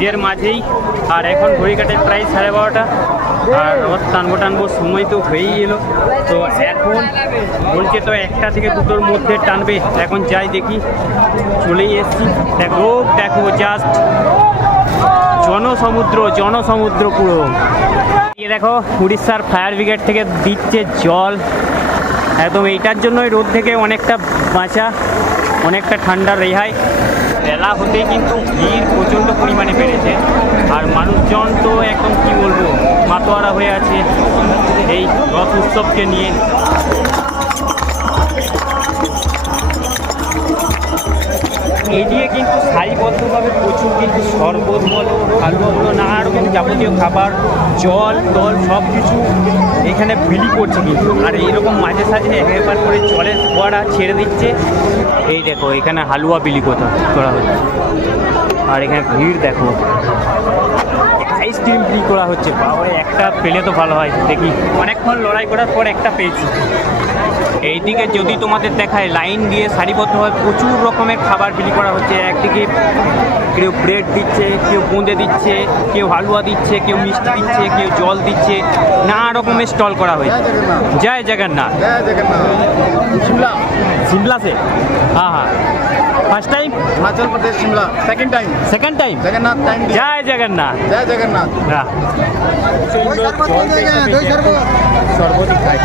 ভিড়ের মাঝেই। আর এখন ঘড়ি কাটে প্রায় সাড়ে বারোটা। আর রথ টানবো টানবো সময় তো হয়েই এলো। তো এখন বলছে তো একটা থেকে দুটোর মধ্যে টানবে। এখন যাই দেখি। চলেই এসছি। দেখো দেখো জাস্ট জনসমুদ্র জনসমুদ্র পুরো। দেখো, উড়িষ্যার ফায়ার ব্রিগেড থেকে দিচ্ছে জল। একদম এইটার জন্যই রোদ থেকে অনেকটা বাঁচা, অনেকটা ঠান্ডা রেহাই। বেলা হতেই কিন্তু ভিড় প্রচণ্ড পরিমাণে বেড়েছে। আর মানুষজন তো একদম কি বলব, মাতোয়ারা হয়ে আছে এই রথ উৎসবকে নিয়ে। এদিকে কিন্তু সারিবদ্ধভাবে প্রচুর কিন্তু শরবত বলো হালুয়া বলো নানা রকম যাবতীয় খাবার, জল টল সব কিছু এখানে বিলি করছে কিন্তু। আর এইরকম মাঝে সাঝে একবার করে জলের ফোয়ারা ছেড়ে দিচ্ছে। এই দেখো, এখানে হালুয়া বিলি কোথা করা হচ্ছে। আর এখানে ভিড় দেখো। আইসক্রিম বিলি করা হচ্ছে। বাবা একটা পেলে তো ভালো হয়, দেখি। অনেকক্ষণ লড়াই করার পর একটা পেয়েছি। এইদিকে যদি তোমাদের দেখায়, লাইন দিয়ে সারিবদ্ধভাবে প্রচুর রকমের খাবার বিলি করা হচ্ছে। একদিকে কেউ ব্রেড দিচ্ছে, কেউ বুঁদে দিচ্ছে, কেউ হালুয়া দিচ্ছে, কেউ মিষ্টি দিচ্ছে, কেউ জল দিচ্ছে। নানা রকমের স্টল করা হয়েছে। জয় জগন্নাথ। জয় জগন্নাথ। शिमला शिमला से हाँ हाँ first time Himachal Pradesh Shimla second time second time Jagannath time जय जगन्नाथ जय जगन्नाथ হ্যাঁ সর্বদিক খায়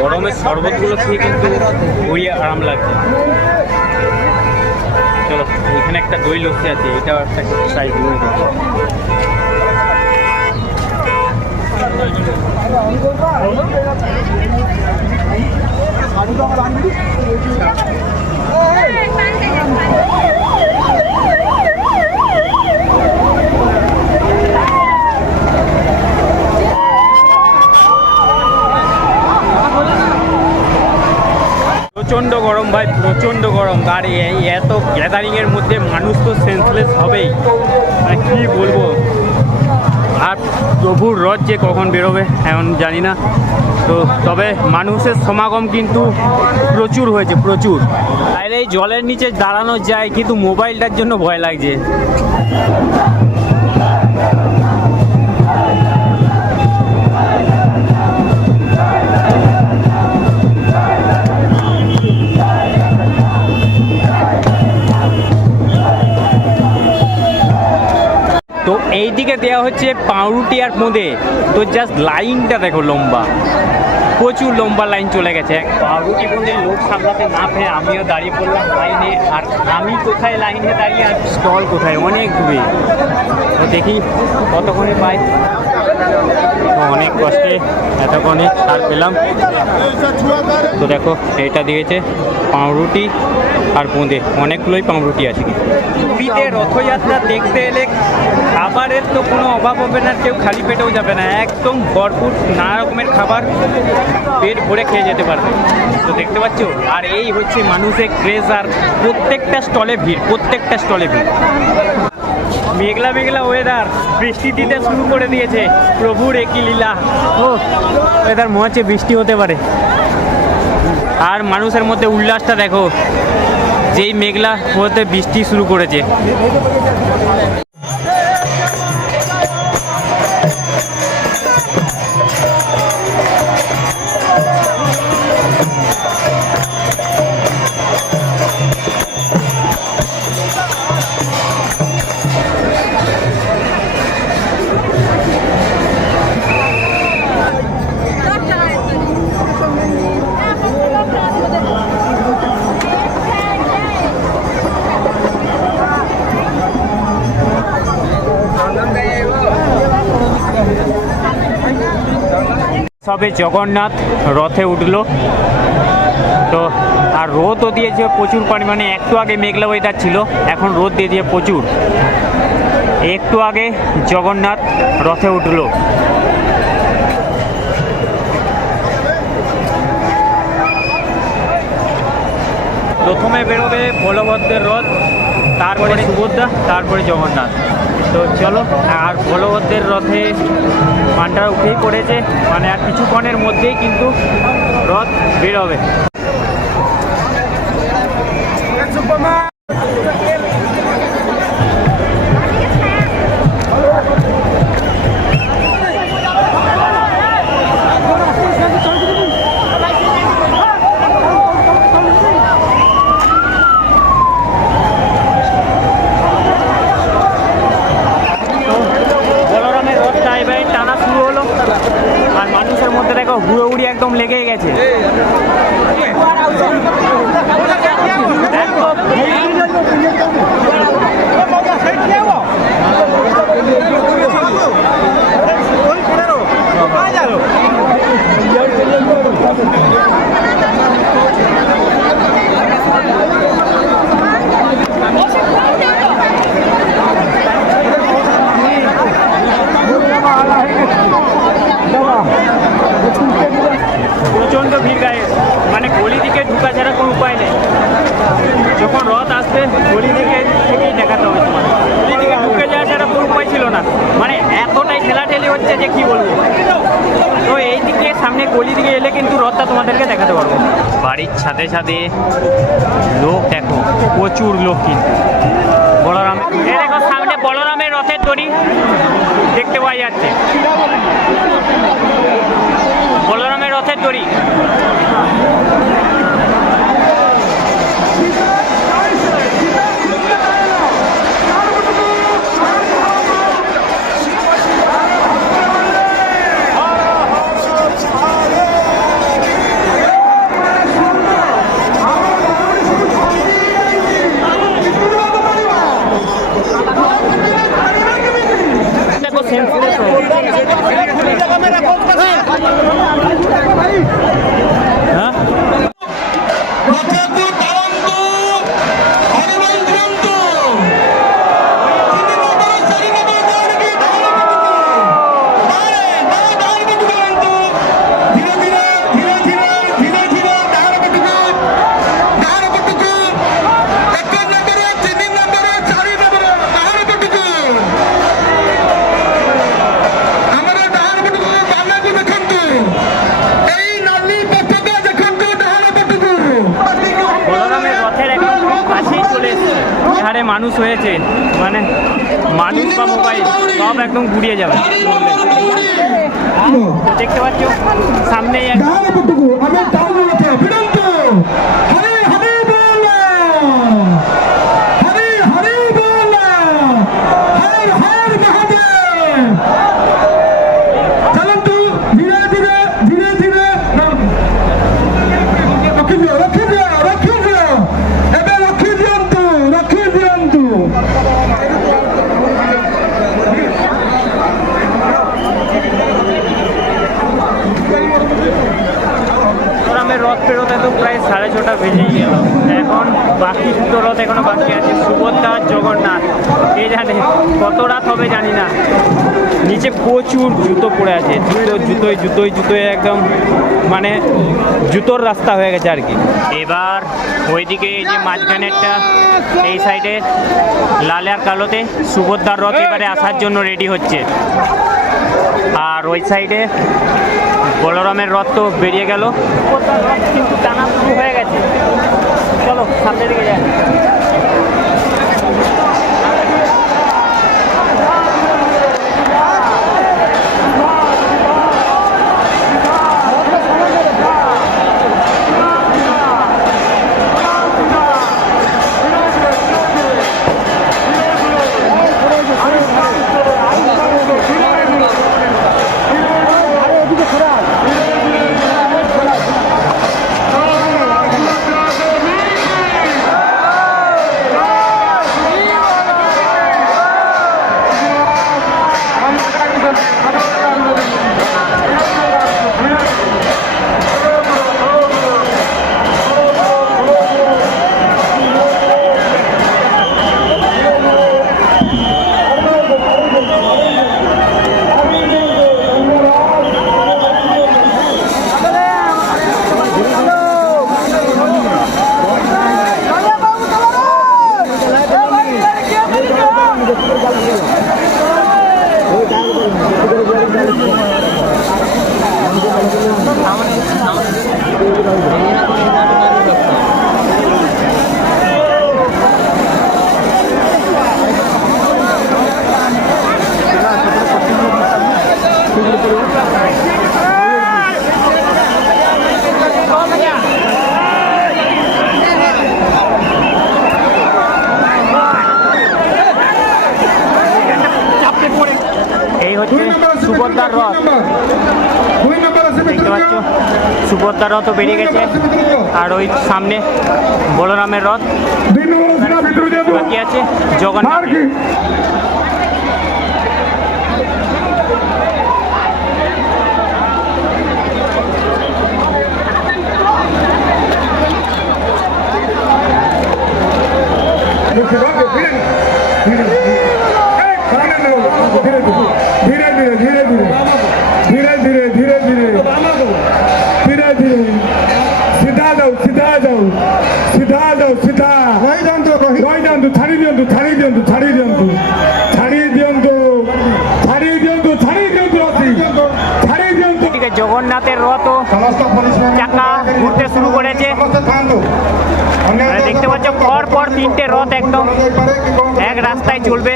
গরমের শরবতগুলো খেয়ে কিন্তু খুবই আরাম লাগছে চলো এখানে একটা দই লস্যি আছে এটাও একটা ট্রাই করে দেখি প্রচণ্ড গরম ভাই, প্রচণ্ড গরম। এই এত গ্যাদারিংয়ের মধ্যে মানুষ তো সেন্সলেস হবেই। মানে কী বলব? আর প্রভুর রথ যে কখন বেরোবে, এখন জানি না। তো তবে মানুষের সমাগম কিন্তু প্রচুর হয়েছে, প্রচুর। তাইলে এই জলের নিচে দাঁড়ানো যায়, কিন্তু মোবাইলটার জন্য ভয় লাগছে। দিকে দেওয়া হচ্ছে পাউরুটি আর বোঁদে তো জাস্ট লাইনটা দেখো লম্বা। প্রচুর লম্বা লাইন চলে গেছে। পাউরুটি বোঁদের লোক সামলাতে না পেরে আমিও দাঁড়িয়ে পড়লাম লাইনে। আর আমি কোথায় লাইনে দাঁড়িয়ে আর স্টল কোথায়? অনেক দূরে। তো দেখি কতক্ষণে পাই। কষ্টে এতক্ষণে ছাড় পেলাম। তো দেখো এটা দিয়েছে পাউরুটি আর বোঁদে। অনেকগুলোই পাউরুটি আছে পুরীতে রথযাত্রা দেখতে এলে খাবারের তো কোনো অভাব হবে না, কেউ খালি পেটেও যাবে না। একদম ভরপুর নানা রকমের খাবার পেট ভরে খেয়ে যেতে পারবে। তো দেখতে পাচ্ছ? আর এই হচ্ছে মানুষের ক্রেজ আর প্রত্যেকটা স্টলে ভিড়, প্রত্যেকটা স্টলে ভিড়। মেঘলা মেঘলা ওয়েদার বৃষ্টি দিতে শুরু করে দিয়েছে। প্রভুর একই লীলা। ও ওয়েদার মনে হচ্ছে বৃষ্টি হতে পারে। আর মানুষের মধ্যে উল্লাসটা দেখো, যেই মেঘলা হতে বৃষ্টি শুরু করেছে। হবে জগন্নাথ রথে উঠল। তো, আর রোদও দিয়েছে প্রচুর পরিমাণে। একটু আগে মেঘলা ওয়েদার ছিল, এখন রোদ দিয়ে দিয়ে প্রচুর। একটু আগে জগন্নাথ রথে উঠল। প্রথমে বেরোবে বলভদ্রের রথ, তারপরে সুভদ্রা, তারপরে জগন্নাথ। তো চলো, আর বলভদ্রের রথে মানটা উঠেই পড়েছে। মানে আর কিছুক্ষণের মধ্যেই কিন্তু রথ বেরোবে। তো প্রচণ্ড ভিড় গায়ে। মানে গলি দিকে ঢুকা ছাড়া কোনো উপায় নেই। যখন রথ আসবে, গলি দিকে থেকেই দেখাতে হবে তোমার গলি দিকে ঢুকে যাওয়া ছাড়া কোনো উপায় ছিল না। মানে এতটাই ঠেলাঠেলি হচ্ছে যে কি বলব? তো এই দিকে সামনে গলি দিকে এলে কিন্তু রথটা তোমাদেরকে দেখাতে পারব। বাড়ির ছাদে ছাদে লোক দেখো, প্রচুর লোক কিন্তু। বলরাম দেখো সামনে বলরামের রথের তরি দেখতে পাওয়া যাচ্ছে। মানুষ হয়েছে মানে মানুষ বা মোবাইল সব একদম ঘুরিয়ে যাবে। দেখতে পাচ্ছ সামনেই এক কত রাত হবে জানি না। নিচে প্রচুর জুতো পড়ে আছে। জুতো জুতোয় জুতোয় জুতোয় একদম মানে জুতোর রাস্তা হয়ে গেছে আর কি। এবার ওইদিকে এই যে মাঝখানেরটা এই সাইডে লাল আর কালোতে সুভদ্রার রথ এবারে আসার জন্য রেডি হচ্ছে। আর ওই সাইডে বলরামের রথ তো বেরিয়ে গেল। কিন্তু টানা শুরু হয়ে গেছে। চলো, সামনের দিকে অযোধ্যা রথও বেরিয়ে গেছে। আর ওই সামনে বলরামের রথ। বাকি আছে জগন্নাথ। জগন্নাথের রথ চাকা ঘুরতে শুরু করেছে। দেখতে পাচ্ছ পর পর তিনটে রথ একদম এক রাস্তায় চলবে।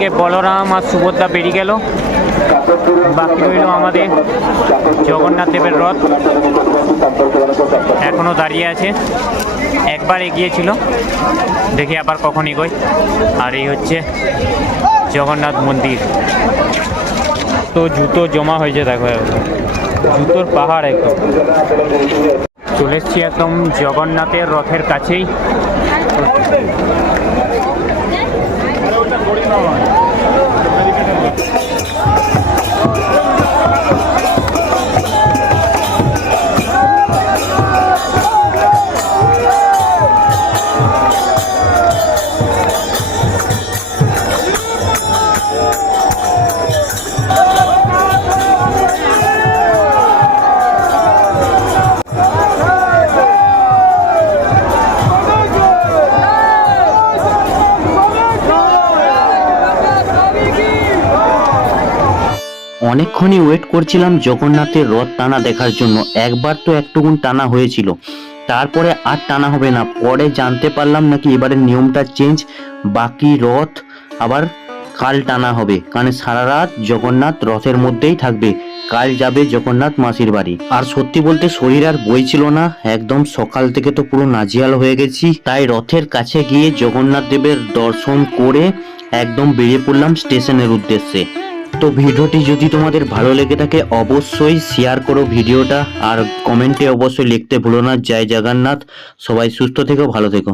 ওইদিকে বলরাম আর সুভদ্রা বেরিয়ে গেল। বাকি রইল আমাদের জগন্নাথ দেবের রথ। এখনও দাঁড়িয়ে আছে। একবার এগিয়েছিল। দেখি আবার কখন এগোয়। আর এই হচ্ছে জগন্নাথ মন্দির। তো জুতো জমা হয়েছে, দেখো। জুতোর পাহাড় একদম। চলে এসছি একদম জগন্নাথের রথের কাছেই। অনেকক্ষণই ওয়েট করছিলাম জগন্নাথের রথ টানা দেখার জন্য। একবার তো একটুকুন টানা হয়েছিল। তারপরে আর টানা হবে না। পরে জানতে পারলাম নাকি এবারের নিয়মটা চেঞ্জ বাকি রথ আবার কাল টানা হবে। কারণ সারা রাত জগন্নাথ রথের মধ্যেই থাকবে। কাল যাবে জগন্নাথ মাসির বাড়ি। আর সত্যি বলতে শরীর আর বইছিল না। একদম সকাল থেকে তো পুরো নাজিয়াল হয়ে গেছি। তাই রথের কাছে গিয়ে জগন্নাথ দেবের দর্শন করে একদম বেরিয়ে পড়লাম স্টেশনের উদ্দেশ্যে। তো ভিডিওটি যদি তোমাদের ভালো লেগে থাকে, অবশ্যই শেয়ার করো ভিডিওটা আর কমেন্টে অবশ্যই লিখতে ভুলো না। জয় জগন্নাথ। সবাই সুস্থ থেকো, ভালো থেকো।